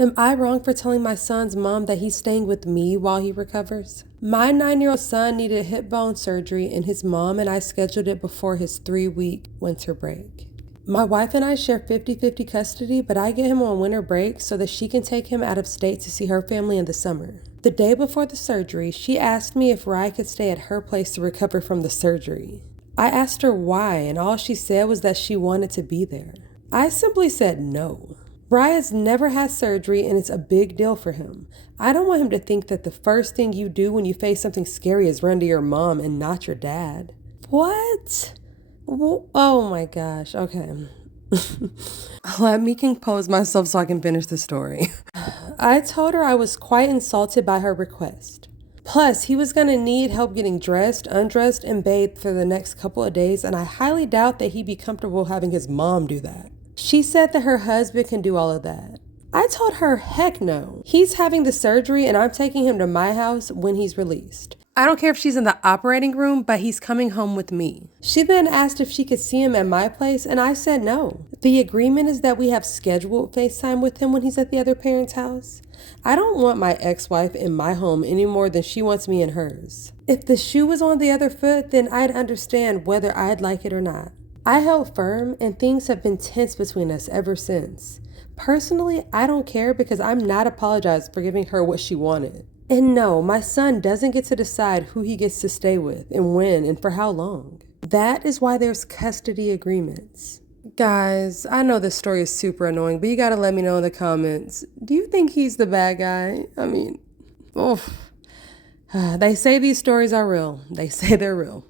Am I wrong for telling my son's mom that he's staying with me while he recovers? My 9-year-old son needed hip bone surgery, and his mom and I scheduled it before his 3-week winter break. My wife and I share 50-50 custody, but I get him on winter break so that she can take him out of state to see her family in the summer. The day before the surgery, she asked me if Rye could stay at her place to recover from the surgery. I asked her why, and all she said was that she wanted to be there. I simply said no. Rye has never had surgery, and it's a big deal for him. I don't want him to think that the first thing you do when you face something scary is run to your mom and not your dad. What? Oh my gosh, okay. Let me compose myself so I can finish the story. I told her I was quite insulted by her request. Plus, he was going to need help getting dressed, undressed, and bathed for the next couple of days, and I highly doubt that he'd be comfortable having his mom do that. She said that her husband can do all of that. I told her, heck no. He's having the surgery, and I'm taking him to my house when he's released. I don't care if she's in the operating room, but he's coming home with me. She then asked if she could see him at my place, and I said no. The agreement is that we have scheduled FaceTime with him when he's at the other parent's house. I don't want my ex-wife in my home any more than she wants me in hers. If the shoe was on the other foot, then I'd understand whether I'd like it or not. I held firm, and things have been tense between us ever since. Personally, I don't care because I'm not apologizing for giving her what she wanted. And no, my son doesn't get to decide who he gets to stay with and when and for how long. That is why there's custody agreements. Guys, I know this story is super annoying, but you gotta let me know in the comments. Do you think he's the bad guy? I mean, oof. They say these stories are real. They say they're real.